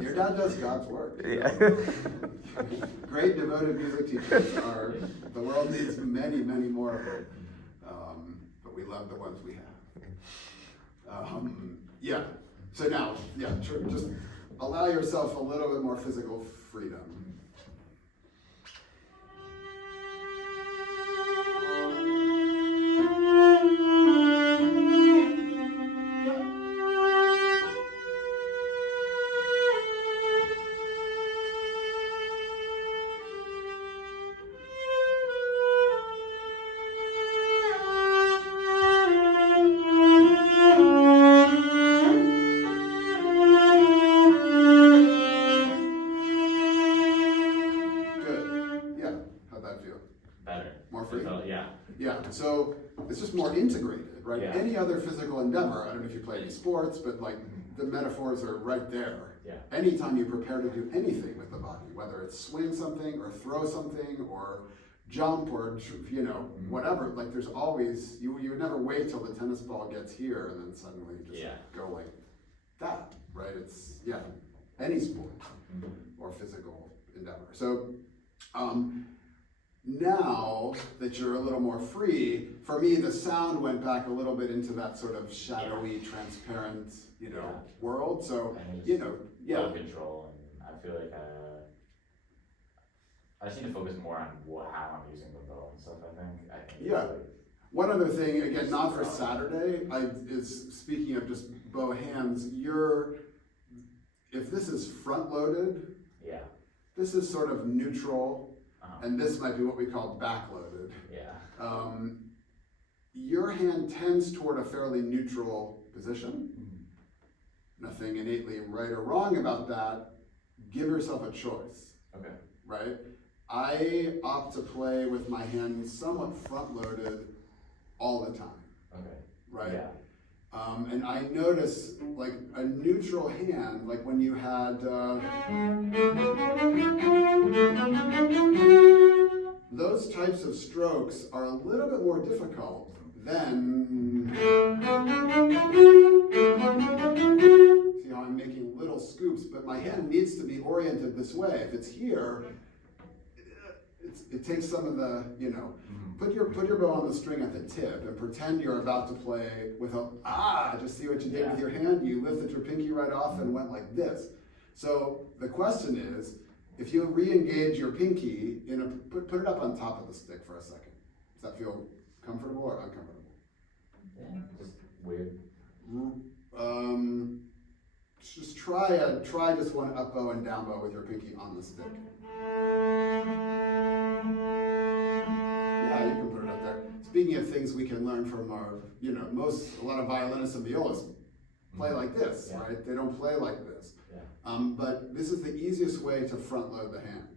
Your dad does God's work. Yeah. Great devoted music teachers are, the world needs many, many more of them. But we love the ones we have. Yeah, so now, yeah, just allow yourself a little bit more physical freedom. So it's just more integrated, right? Yeah. Any other physical endeavor, I don't know if you play any sports, but like the metaphors are right there. Yeah. Anytime you prepare to do anything with the body, whether it's swing something or throw something or jump or, you know, whatever, like there's always, you would never wait till the tennis ball gets here and then suddenly just go like that, right? It's, any sport or physical endeavor. So, now that you're a little more free, for me, the sound went back a little bit into that sort of shadowy, transparent, world. So, Low control, and I feel like I just need to focus more on how I'm using the bow and stuff. I think. Yeah. One other thing, again, not for Saturday, is speaking of just bow hands. If this is front loaded, this is sort of neutral. And this might be what we call backloaded. Yeah. Your hand tends toward a fairly neutral position. Nothing innately right or wrong about that. Give yourself a choice. Okay. Right? I opt to play with my hand somewhat front-loaded all the time. Okay. Right? Yeah. And I notice, like, a neutral hand, like when you had those types of strokes are a little bit more difficult than, see how I'm making little scoops, but my hand needs to be oriented this way. If it's here, it takes some of the, put your bow on the string at the tip and pretend you're about to play with just see what you did with your hand. You lifted your pinky right off and went like this. So the question is, if you re-engage your pinky, put it up on top of the stick for a second. Does that feel comfortable or uncomfortable? Yeah, just weird. Just try just one up bow and down bow with your pinky on the stick. Yeah, you can put it up there. Speaking of things we can learn from our, a lot of violinists and violists play like this, right? They don't play like this. Yeah. But this is the easiest way to front load the hand.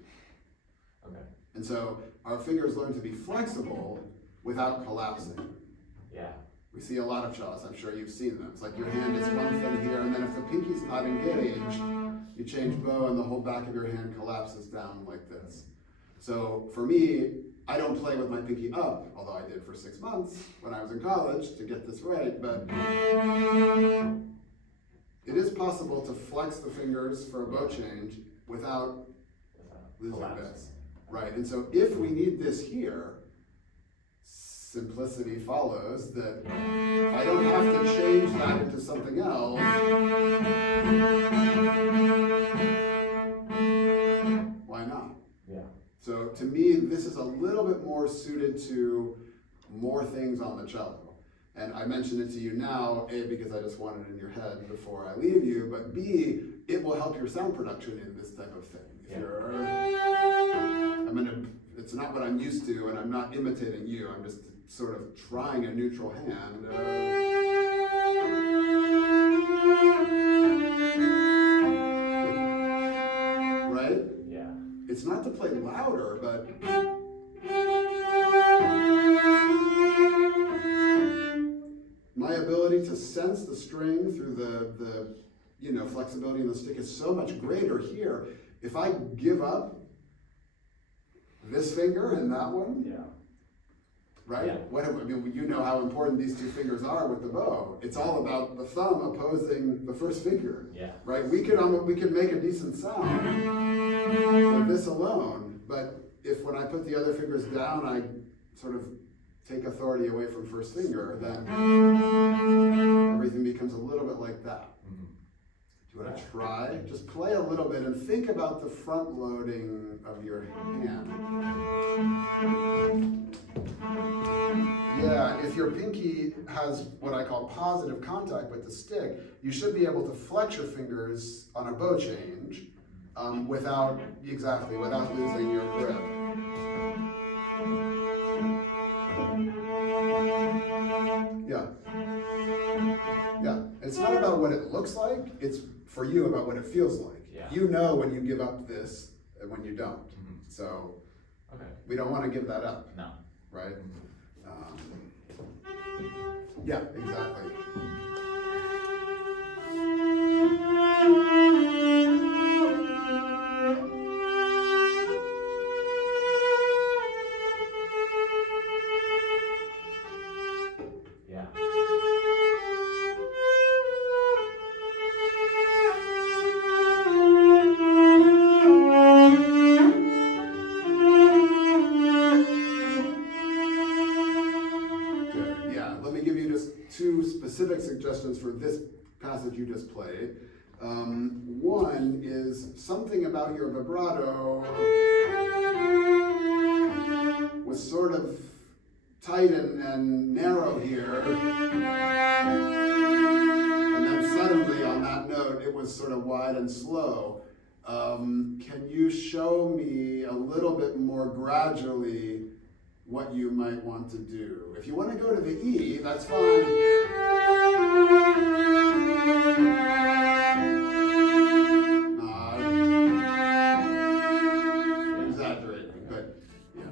Okay. And so our fingers learn to be flexible without collapsing. Yeah. We see a lot of cellists, I'm sure you've seen them. It's like your hand is one thing here, and then if the pinky's not engaged, you change bow and the whole back of your hand collapses down like this. So for me, I don't play with my pinky up, although I did for 6 months when I was in college to get this right, but it is possible to flex the fingers for a bow change without losing this. Right, and so if we need this here, simplicity follows that I don't have to change that into something else. Why not? Yeah. So to me, this is a little bit more suited to more things on the cello. And I mentioned it to you now, A, because I just want it in your head before I leave you, but B, it will help your sound production in this type of thing. If it's not what I'm used to, and I'm not imitating you, I'm just sort of trying a neutral hand. Right? Yeah. It's not to play louder, but my ability to sense the string through the flexibility in the stick is so much greater here. If I give up this finger and that one, right? Yeah. I mean, you know how important these two fingers are with the bow. It's all about the thumb opposing the first finger, Yeah. right? We could make a decent sound with this alone, but if when I put the other fingers down, I sort of take authority away from first finger, then everything becomes a little bit like that. Mhm. Do you want to try? Just play a little bit and think about the front loading of your hand. Yeah, if your pinky has what I call positive contact with the stick, you should be able to flex your fingers on a bow change without losing your grip. Yeah. Yeah. It's not about what it looks like, it's for you about what it feels like. Yeah. You know when you give up this and when you don't. Mhm. So Okay. we don't want to give that up, No. right? Yeah, exactly. Yeah. Good. Yeah, let me give you just two specific suggestions for this passage you just played. One is something about your vibrato was sort of tight and narrow here. And then suddenly on that note, it was sort of wide and slow. Can you show me a little bit more gradually what you might want to do? If you want to go to the E, that's fine. Exaggerating, but yeah.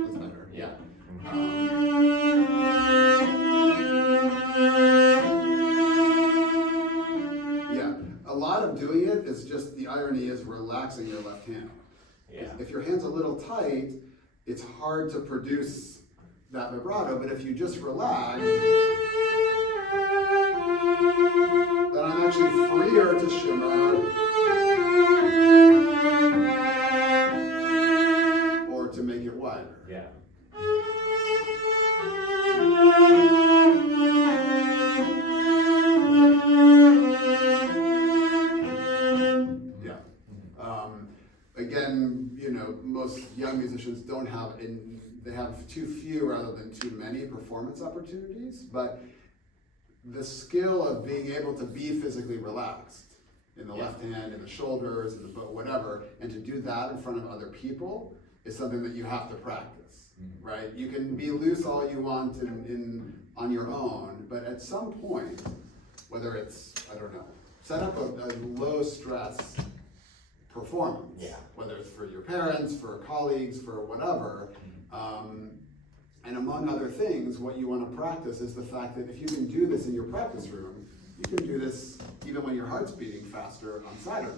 That's better. Yeah. Yeah, a lot of doing it is just, the irony is relaxing your left hand. Yeah. If your hand's a little tight, it's hard to produce that vibrato, but if you just relax, then I'm actually freer to shimmer or to make it wider. Yeah. Yeah. Again, most young musicians don't have, they have too few rather than too many performance opportunities, but the skill of being able to be physically relaxed in the left hand, in the shoulders, in the bow, whatever, and to do that in front of other people is something that you have to practice, right? You can be loose all you want on your own, but at some point, whether it's, I don't know, set up a low stress performance, whether it's for your parents, for colleagues, for whatever, and among other things, what you want to practice is the fact that if you can do this in your practice room, you can do this even when your heart's beating faster on Saturday.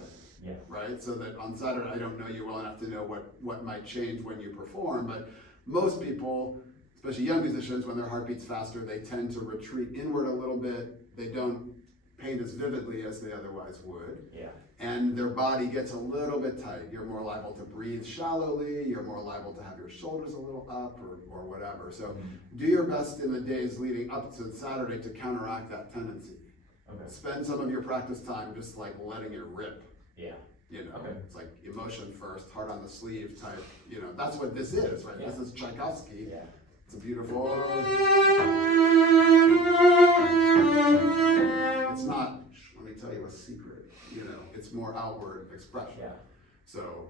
Yeah. Right? So that on Saturday, I don't know you well enough to know what might change when you perform, but most people, especially young musicians, when their heart beats faster, they tend to retreat inward a little bit. They don't paint as vividly as they otherwise would. Yeah. And their body gets a little bit tight. You're more liable to breathe shallowly, you're more liable to have your shoulders a little up or whatever. So do your best in the days leading up to Saturday to counteract that tendency. Okay. Spend some of your practice time just like letting it rip. Yeah. Okay. It's like emotion first, heart on the sleeve type, that's what this is, right? Yeah. This is Tchaikovsky. Yeah. It's a beautiful, it's not, let me tell you a secret, it's more outward expression. Yeah. So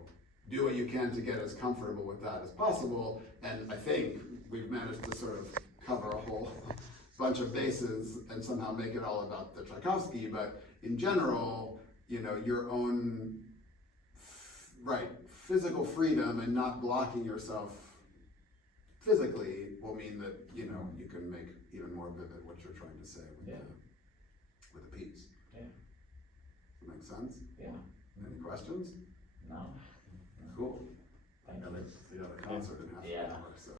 do what you can to get as comfortable with that as possible, and I think we've managed to sort of cover a whole bunch of bases and somehow make it all about the Tchaikovsky, but in general, your own physical freedom and not blocking yourself physically will mean that you can make even more vivid what you're trying to say with the piece. Yeah. Does that make sense? Yeah. Any questions? No. Cool. Thank Yeah, you. they got a concert in half an Yeah. hour, so.